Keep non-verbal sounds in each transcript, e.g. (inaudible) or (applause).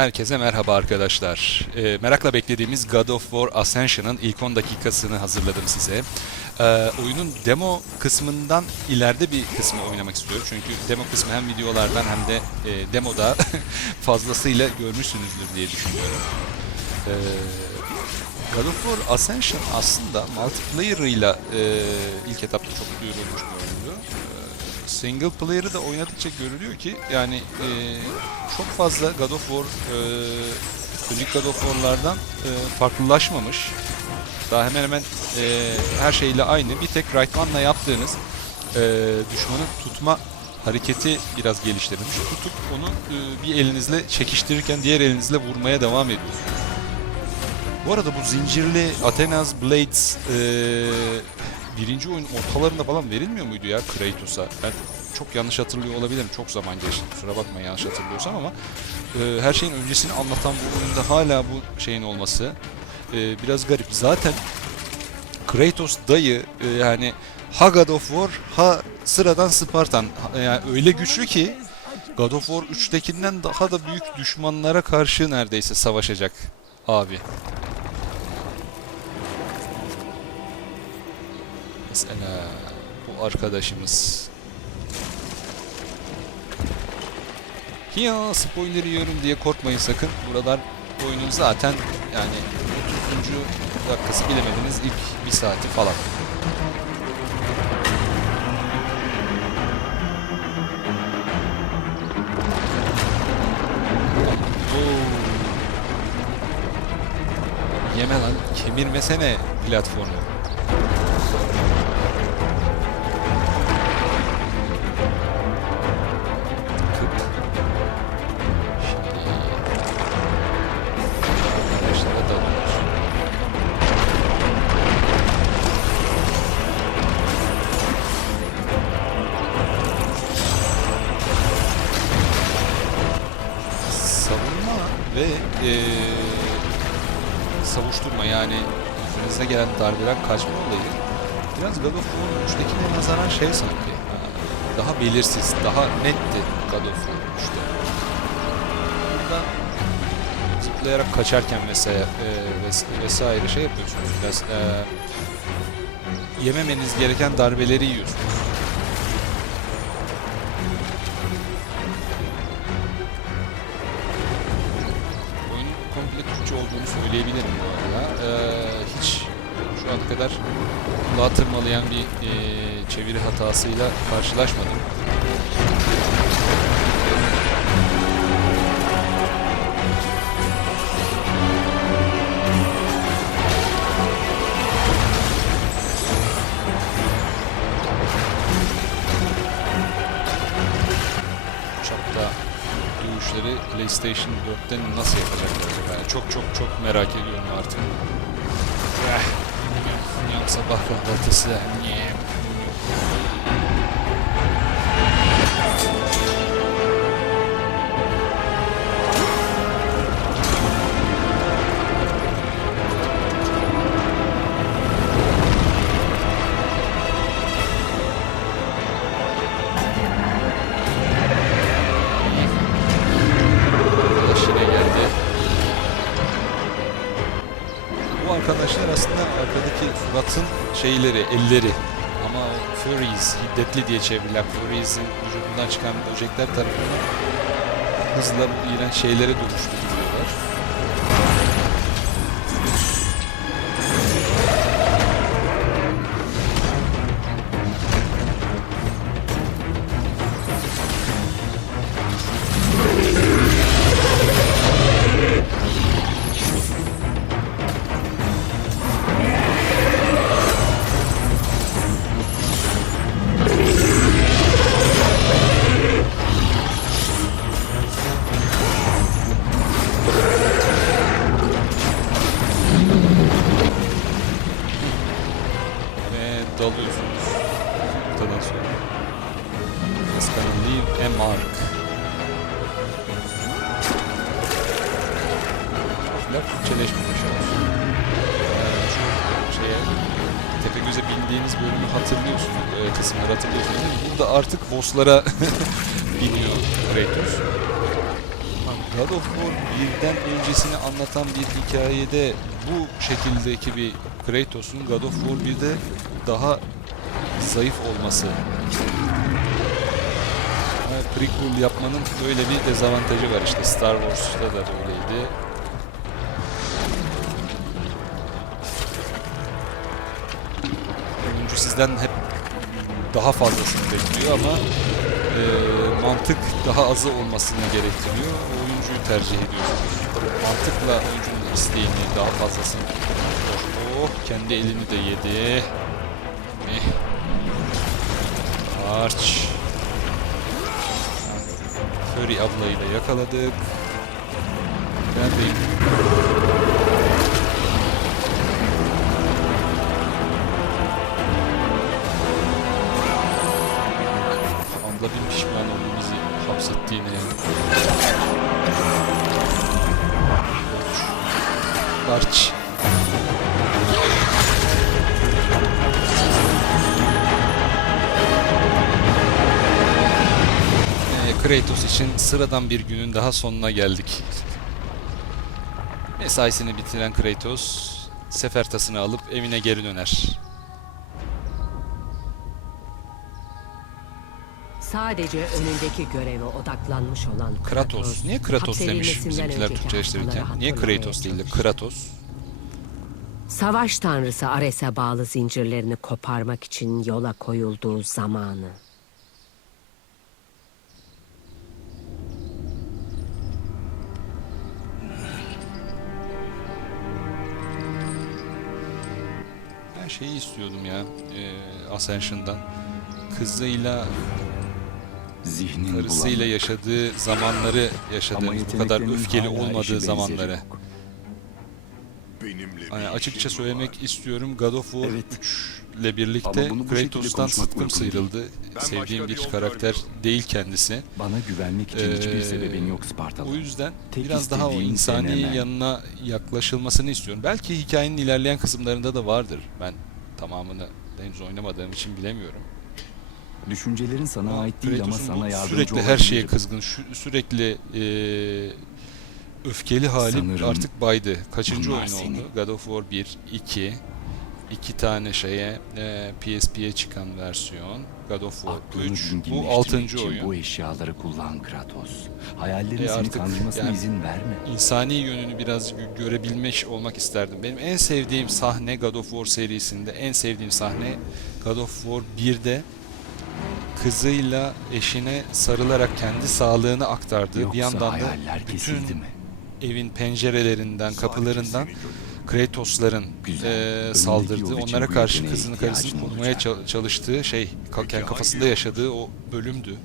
Herkese merhaba arkadaşlar. Ee, merakla beklediğimiz God of War Ascension'ın ilk 10 dakikasını hazırladım size. Ee, oyunun demo kısmından ileride bir kısmı oynamak istiyorum. Çünkü demo kısmı hem videolardan hem de e, demoda (laughs) fazlasıyla görmüşsünüzdür diye düşünüyorum. Ee, God of War Ascension aslında multiplayer'ıyla e, ilk etapta çok duyurulmuş bir oyundu. Single player'ı da oynadıkça görülüyor ki yani e, çok fazla God of War e, önceki God of War'lardan e, farklılaşmamış. Daha hemen hemen e, her şeyle aynı. Bir tek right one'la yaptığınız e, düşmanı tutma hareketi biraz geliştirilmiş. Tutup onu e, bir elinizle çekiştirirken diğer elinizle vurmaya devam ediyorsunuz. Bu arada bu zincirli Athena's Blades e, birinci oyun ortalarında falan verilmiyor muydu ya Kratos'a? Ben çok yanlış hatırlıyor olabilirim. Çok zaman geçti. Kusura bakma yanlış hatırlıyorsam ama e, her şeyin öncesini anlatan bu oyunda hala bu şeyin olması e, biraz garip. Zaten Kratos dayı e, yani ha God of War ha sıradan Spartan. Ha- Yani öyle güçlü ki God of War 3'tekinden daha da büyük düşmanlara karşı neredeyse savaşacak abi. Mesela bu arkadaşımız. Ya spoiler yiyorum diye korkmayın sakın. Buralar oyunun zaten yani 30. dakikası bilemediniz ilk bir saati falan. Yeme lan kemirmesene platformu. Ve eee savuşturma yani önünüze gelen darbeden kaçma olayı biraz God of War 3'tekine nazaran şey sanki ha, daha belirsiz, daha netti God of War 3'te. Burada zıplayarak kaçarken mesela e, ves- vesaire şey yapıyorsunuz biraz e, yememeniz gereken darbeleri yiyorsunuz. Hatasıyla karşılaşmadım. Uçakta dövüşleri PlayStation 4'te nasıl yapacaklar acaba? Yani çok çok çok merak ediyorum artık. Eh, Yan sabah kahvaltısı. Nyem. Arkadaşlar aslında arkadaki Fırat'ın şeyleri, elleri. Ama Furies, hiddetli diye çevrilen Furies'in vücudundan çıkan böcekler tarafından hızla bu iğrenç şeylere dönüştürülüyorlar. Dalıyorsunuz ortadan sonra. It's gonna leave a mark. Laf Türkçeleşmemiş olsun. Ee, Tepegöz'e bindiğiniz bölümü hatırlıyorsunuz, e, kısımları hatırlıyorsunuz? Burada artık bosslara (laughs) biniyor Kratos. God of War 1'den öncesini anlatan bir hikayede bu şekildeki bir Kratos'un God of War 1'de daha zayıf olması. Ama prequel yapmanın böyle bir dezavantajı var işte. Star Wars'ta da böyleydi. Oyuncu sizden hep daha fazlasını bekliyor ama e, mantık daha azı olmasını gerektiriyor. Oyuncuyu tercih ediyorsunuz. Mantıkla oyuncunun isteğini daha fazlasını Oh, kendi elini de yedi. Arch. Fury ablayı da yakaladık. Neredeyim? Kratos için sıradan bir günün daha sonuna geldik. Mesaisini bitiren Kratos, sefer tasını alıp evine geri döner. Sadece önündeki göreve odaklanmış olan Kratos, Kratos. Niye Kratos demiş bizimkiler önceki Türkçeleştirirken? haftaları Niye Kratos değil de. Kratos? Savaş tanrısı Ares'e bağlı zincirlerini koparmak için yola koyulduğu zamanı. Şeyi istiyordum ya e, Ascension'dan. Kızıyla, Zihnin karısıyla bulanık. yaşadığı zamanları yaşadığımız bu kadar öfkeli olmadığı zamanları. yok. Benimle bir açıkça söylemek var. istiyorum God of War Evet. 3 ile birlikte Ama bunu bu şekilde Kratos'tan değil. sıyrıldı. Ben Sevdiğim bir karakter görmüyorum. değil kendisi. Bana güvenmek için hiçbir Ee, sebebin yok Spartalı. O yüzden Tek biraz daha o insani yanına yaklaşılmasını istiyorum. Belki hikayenin ilerleyen kısımlarında da vardır. Ben tamamını henüz oynamadığım için bilemiyorum. Düşüncelerin sana Ama ait değil ama sana yardımcı sürekli her şeye kızgın, şu- sürekli eee, öfkeli hali Sanırım artık baydı. Kaçıncı oyun seni. oldu? God of War 1, 2, iki tane şeye eee, PSP'ye çıkan versiyon. God of War Aklını 3, bu dinginleştirmek 6. için oyun. bu eşyaları kullan Kratos. Hayallerin E seni artık kandırmasına yani- izin verme. insani yönünü biraz gö- görebilmiş olmak isterdim. Benim en sevdiğim sahne God of War serisinde en sevdiğim sahne God of War 1'de kızıyla eşine sarılarak kendi sağlığını aktardığı bir Yoksa yandan da hayaller bütün kesildi mi? evin pencerelerinden, kapılarından. Kratos'ların Önündeki saldırdığı, onlara karşı kızını karısını korumaya çalıştığı şey, Peki kafasında yaşadığı o bölümdü.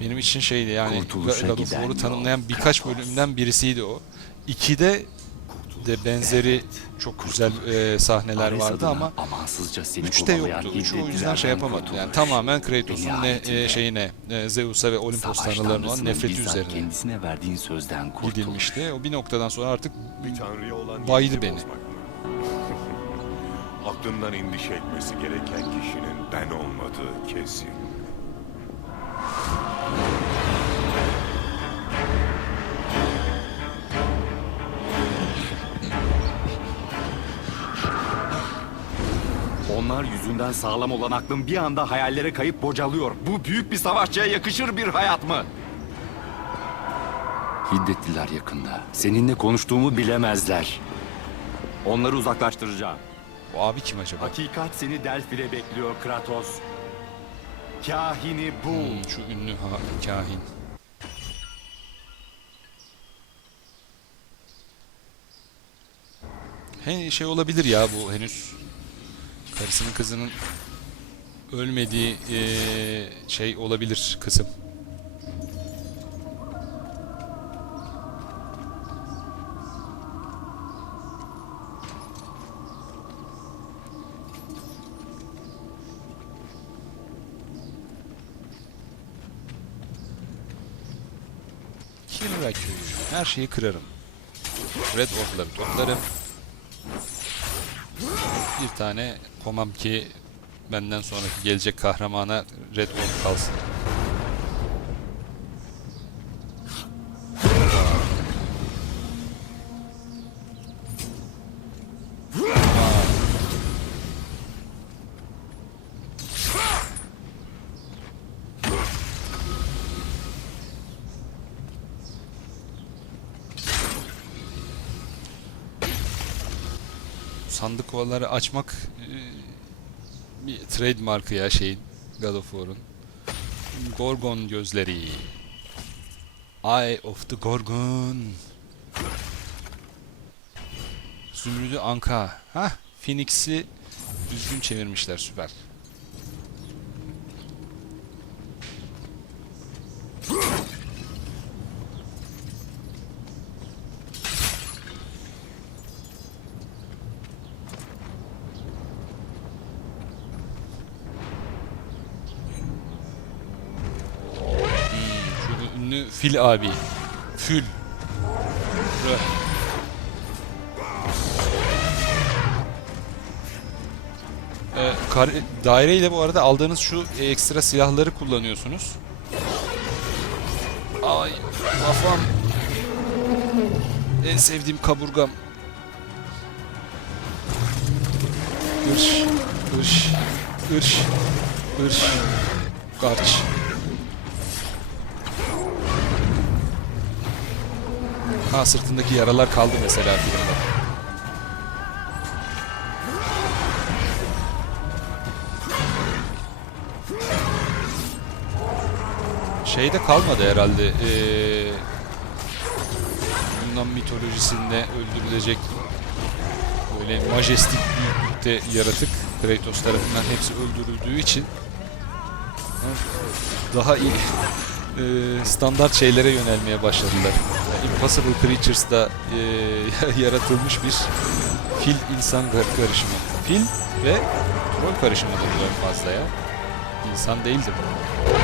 Benim için şeydi yani God of War'u tanımlayan birkaç bölümden birisiydi o. İkide de benzeri çok güzel eee, sahneler Ares vardı ama amansızca seni 3'te kovalayan yoktu. 3'ü o yüzden şey yapamadı. Yani tamamen Kratos'un ne eee, şeyine, eee, Zeus'a ve Olimpos tanrılarına olan nefreti üzerine kendisine verdiğin sözden kurtuluş. gidilmişti. O bir noktadan sonra artık Bir tanrıya olan Baydı beni. (laughs) Aklından endişe etmesi gereken kişinin ben olmadığı kesin. Onlar yüzünden sağlam olan aklım bir anda hayallere kayıp bocalıyor. Bu büyük bir savaşçıya yakışır bir hayat mı? Hiddetliler yakında. Seninle konuştuğumu bilemezler. Onları uzaklaştıracağım. bu abi kim acaba? Hakikat seni Delphi'de bekliyor Kratos. Kahini bul. Hmm, şu ünlü ha, kahin. He, şey olabilir ya bu henüz karısının kızının ölmediği eee, şey olabilir kısım. Köyü. Her şeyi kırarım. Red Ork'ları toplarım. Bir tane komam ki benden sonraki gelecek kahramana Red Ork kalsın. Sandık kovaları açmak e, bir trademarkı ya şeyin God of War'un. Gorgon gözleri. Eye of the Gorgon. Zümrüdü Anka. Hah, Phoenix'i düzgün çevirmişler süper. Şu ünlü Fil abi. Fül. Rö. Ee, kar- daire ile bu arada aldığınız şu ekstra silahları kullanıyorsunuz. Ay kafam. En sevdiğim kaburgam. Irş, ırş, ırş, ırş, garç. Ha sırtındaki yaralar kaldı mesela filmde. Şeyde kalmadı herhalde. Ee, Yunan mitolojisinde öldürülecek böyle majestik büyüklükte yaratık Kratos tarafından hepsi öldürüldüğü için daha iyi e, standart şeylere yönelmeye başladılar. Impossible Creatures'da e, (laughs) yaratılmış bir fil insan kar- karışımı. Fil ve troll karışımıdır fazla ya. İnsan değildir bu.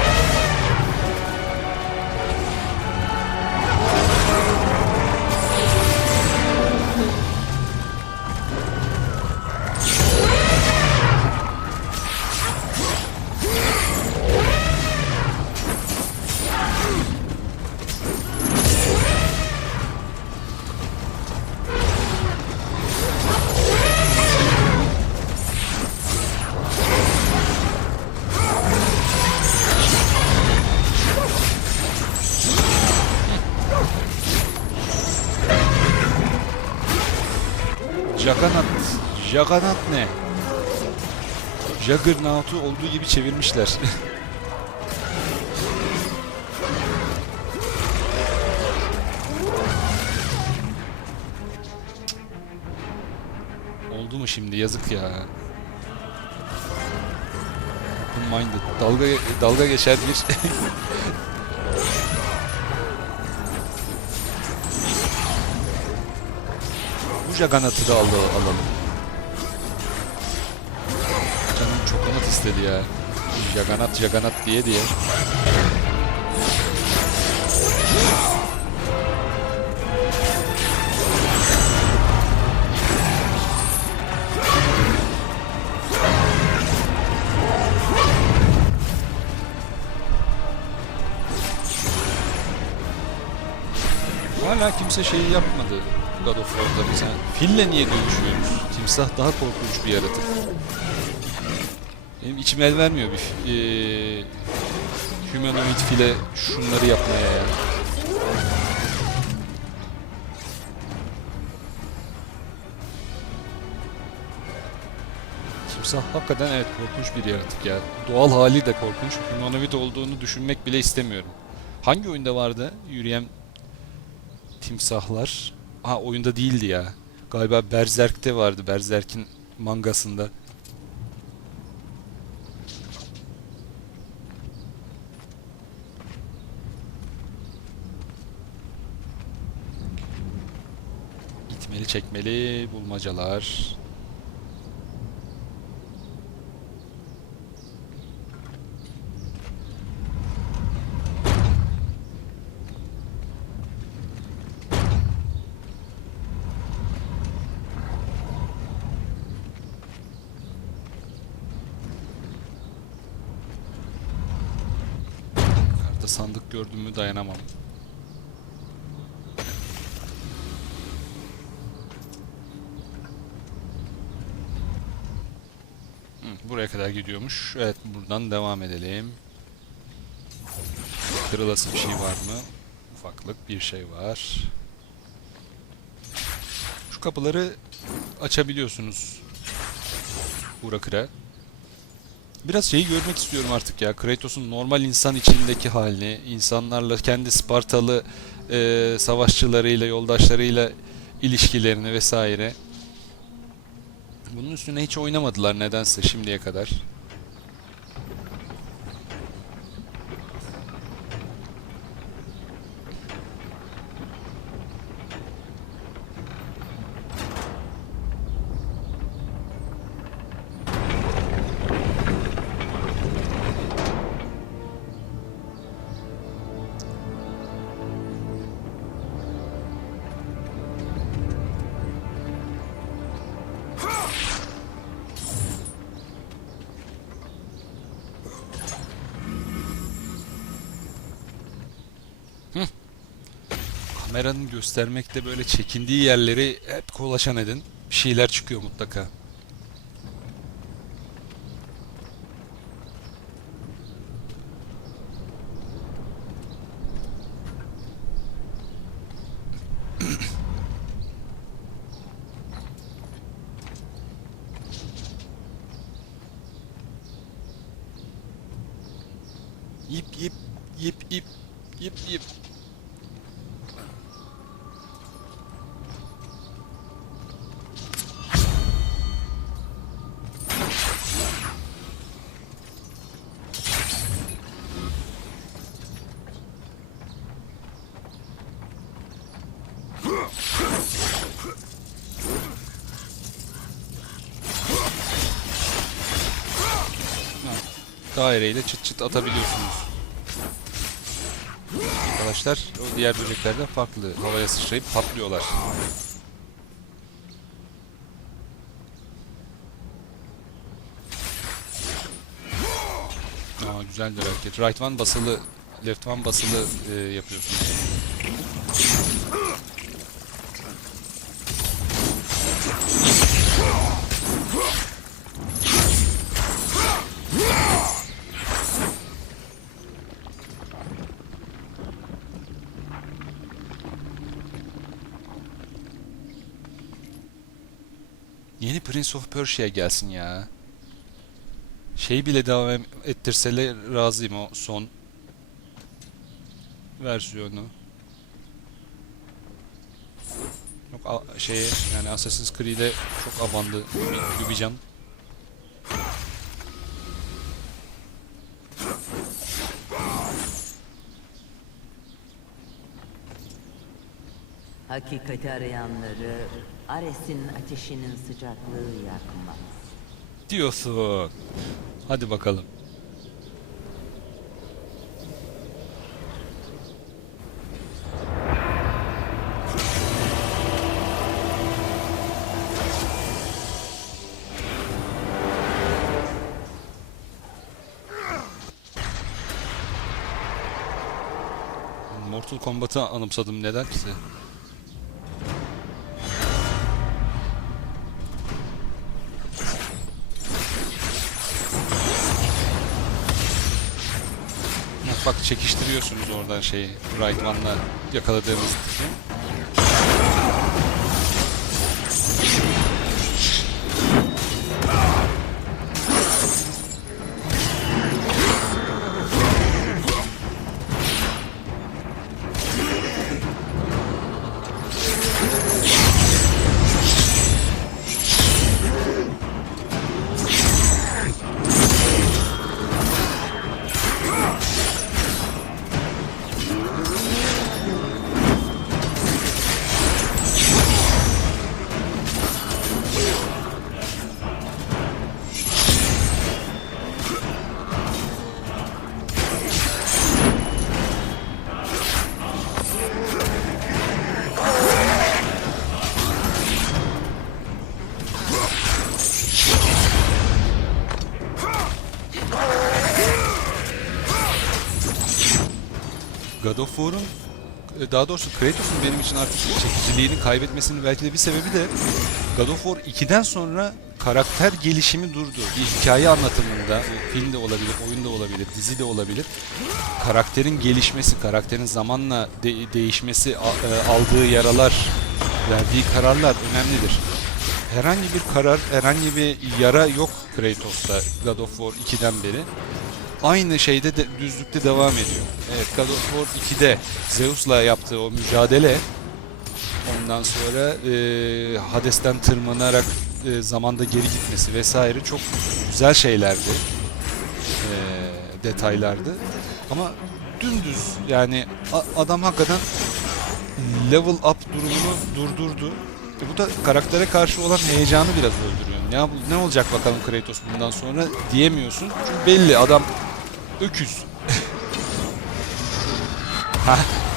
Jaganat ne? Juggernaut'u olduğu gibi çevirmişler. (laughs) Oldu mu şimdi? Yazık ya. Minded. Dalga dalga geçer bir (laughs) Bu Juggernaut'u da al- alalım. İstedi ya. Juggernaut Juggernaut diye diye. Hala kimse şeyi yapmadı God of War'da mesela. Fille niye dövüşüyoruz? Timsah daha korkunç bir yaratık. Benim içim el vermiyor bir eee humanoid file şunları yapmaya ya. Timsah hakikaten evet korkunç bir yaratık ya. Doğal hali de korkunç. Humanoid olduğunu düşünmek bile istemiyorum. Hangi oyunda vardı yürüyen timsahlar? Ha oyunda değildi ya. Galiba Berserk'te vardı. Berserk'in mangasında. Çekmeli bulmacalar. Sandık gördüğümü dayanamam. Buraya kadar gidiyormuş. Evet buradan devam edelim. Kırılası bir şey var mı? Ufaklık bir şey var. şu kapıları açabiliyorsunuz. Burakıra. Biraz şeyi görmek istiyorum artık ya. Kratos'un normal insan içindeki halini, insanlarla kendi Spartalı e, savaşçılarıyla, yoldaşlarıyla ilişkilerini vesaire. Bunun üstüne hiç oynamadılar nedense şimdiye kadar. Göstermekte böyle çekindiği yerleri hep kolaçan edin. Bir şeyler çıkıyor mutlaka. (clears throat) Yip yip yip yip yip yip. Daireyle çıt çıt atabiliyorsunuz. Arkadaşlar o diğer böceklerden farklı. Havaya sıçrayıp patlıyorlar. Aa, güzel bir hareket. Right one basılı, left one basılı e, yapıyorsunuz. Prince of Persia gelsin ya. Şey bile devam ettirseler razıyım o son versiyonu. Yok şeye yani Assassin's Creed'e çok abandı Ubican. Hakikati arayanları Ares'in ateşinin sıcaklığı yakmaz. Diyorsun. Hadi bakalım. Mortal Kombat'ı anımsadım nedense. Bak çekiştiriyorsunuz oradan şeyi. Right yakaladığımız tipi. God of War'un e, daha doğrusu Kratos'un benim için artık çekiciliğini kaybetmesinin belki de bir sebebi de God of War 2'den sonra karakter gelişimi durdu. Bir hikaye anlatımında, bu film de olabilir, oyun da olabilir, dizi de olabilir. Karakterin gelişmesi, karakterin zamanla de- değişmesi, e, aldığı yaralar verdiği kararlar önemlidir. Herhangi bir karar, herhangi bir yara yok Kratos'ta God of War 2'den beri. Aynı şeyde de, düzlükte devam ediyor. Evet God of War 2'de Zeus'la yaptığı o mücadele ondan sonra e, Hades'ten tırmanarak e, zamanda geri gitmesi vesaire çok güzel şeylerdi. E, detaylardı. Ama dümdüz yani a- adam hakikaten level up durumunu durdurdu. E bu da karaktere karşı olan heyecanı biraz öldürüyor. Bu- ne olacak bakalım Kratos bundan sonra diyemiyorsun. Çünkü belli adam öküz. (laughs)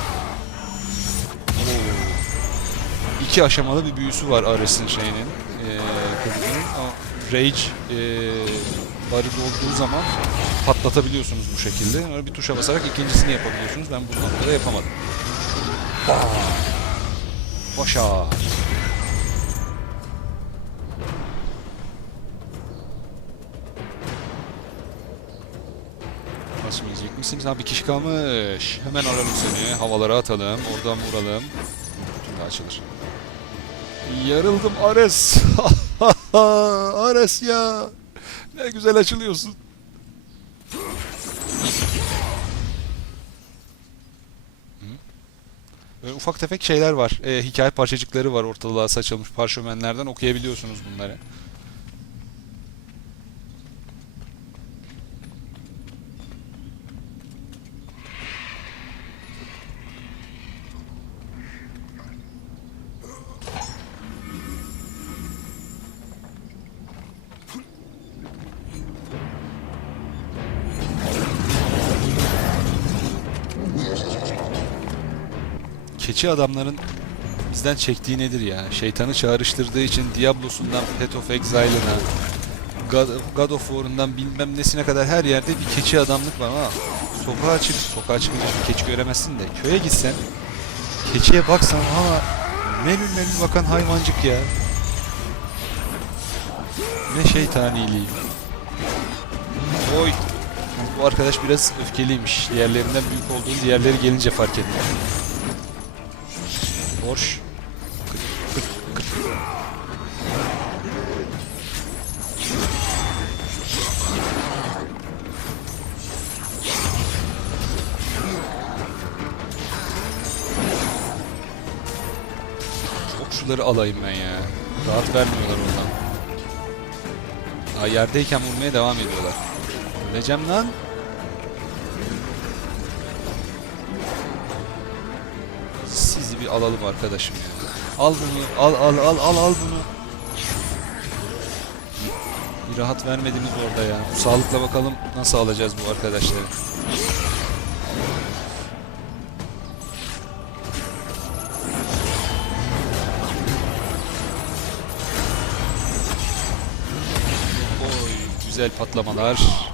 İki aşamalı bir büyüsü var Ares'in şeyinin. Ee, kılıcının. Rage e, barı dolduğu zaman patlatabiliyorsunuz bu şekilde. Bir tuşa basarak ikincisini yapabiliyorsunuz. Ben bu noktada yapamadım. Başa. Mısınız? Ha bir kişi kalmış. Hemen aralım seni. Havalara atalım. Oradan vuralım. Şimdi açılır. Yarıldım Ares. (laughs) Ares ya. Ne güzel açılıyorsun. Böyle ufak tefek şeyler var. Ee, hikaye parçacıkları var ortalığa saçılmış parşömenlerden okuyabiliyorsunuz bunları. Keçi adamların bizden çektiği nedir ya? Şeytanı çağrıştırdığı için Diablo'sundan Path of Exile'ına God, of War'undan bilmem nesine kadar her yerde bir keçi adamlık var ama sokağa çık, sokağa çıkınca bir keçi göremezsin de köye gitsen keçiye baksan ama menül menül bakan hayvancık ya. Ne şeytaniliği. Oy. Bu arkadaş biraz öfkeliymiş. Diğerlerinden büyük olduğunu diğerleri gelince fark kıt, kıt. Okçuları alayım ben ya. Rahat vermiyorlar ondan. Daha yerdeyken vurmaya devam ediyorlar. Öleceğim lan. Alalım arkadaşım. Al bunu, al al al al al bunu. Bir rahat vermediniz orada ya. Bu sağlıkla bakalım nasıl alacağız bu arkadaşları. Oy, güzel patlamalar.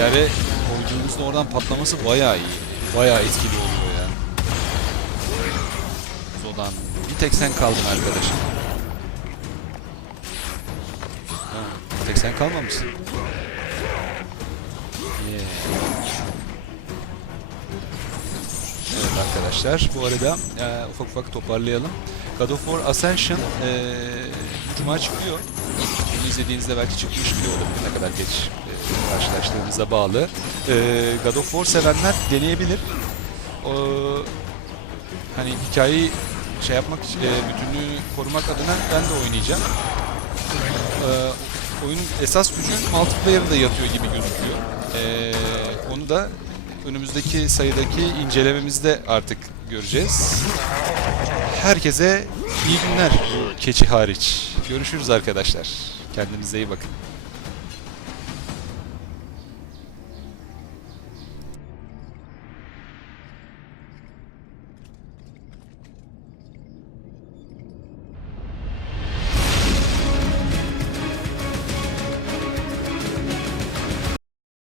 Yere koyduğumuzda oradan patlaması bayağı iyi. Bayağı etkili oluyor ya. Zodan. Bir tek sen kaldın arkadaşım. Ha, bir tek sen kalmamışsın. Yeah. Evet arkadaşlar bu arada e, ufak ufak toparlayalım. God of War Ascension e, cuma çıkıyor. Bunu izlediğinizde belki çıkmış bile olabilir ne kadar geç e, karşılaştığınıza bağlı. E, God of War sevenler deneyebilir. O, hani hikayeyi şey yapmak e, bütünlüğünü korumak adına ben de oynayacağım. E, oyunun esas gücü multiplayer'da yatıyor gibi gözüküyor. E, onu da önümüzdeki sayıdaki incelememizde artık göreceğiz. Herkese iyi günler keçi hariç. Görüşürüz arkadaşlar. Kendinize iyi bakın.